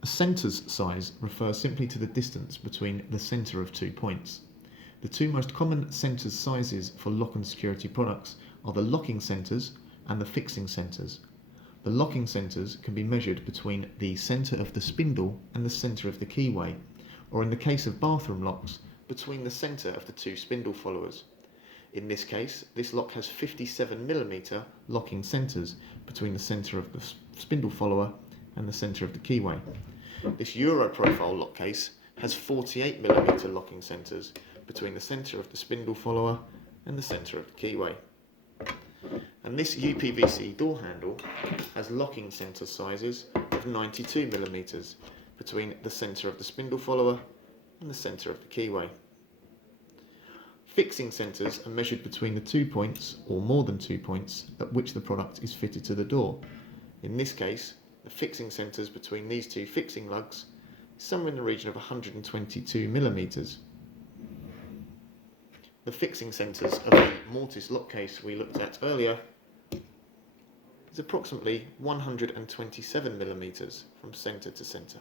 A centre's size refers simply to the distance between the centre of 2 points. The two most common centre's sizes for lock and security products are the locking centres and the fixing centres. The locking centres can be measured between the centre of the spindle and the centre of the keyway, or in the case of bathroom locks, between the centre of the two spindle followers. In this case, this lock has 57mm locking centres between the centre of the spindle follower and the centre of the keyway. This Euro profile lock case has 48mm locking centres between the centre of the spindle follower and the centre of the keyway. And this UPVC door handle has locking centre sizes of 92mm between the centre of the spindle follower and the centre of the keyway. Fixing centres are measured between the 2 points, or more than 2 points, at which the product is fitted to the door. In this case, the fixing centres between these two fixing lugs is somewhere in the region of 122mm. The fixing centres of the mortise lock case we looked at earlier is approximately 127mm from centre to centre.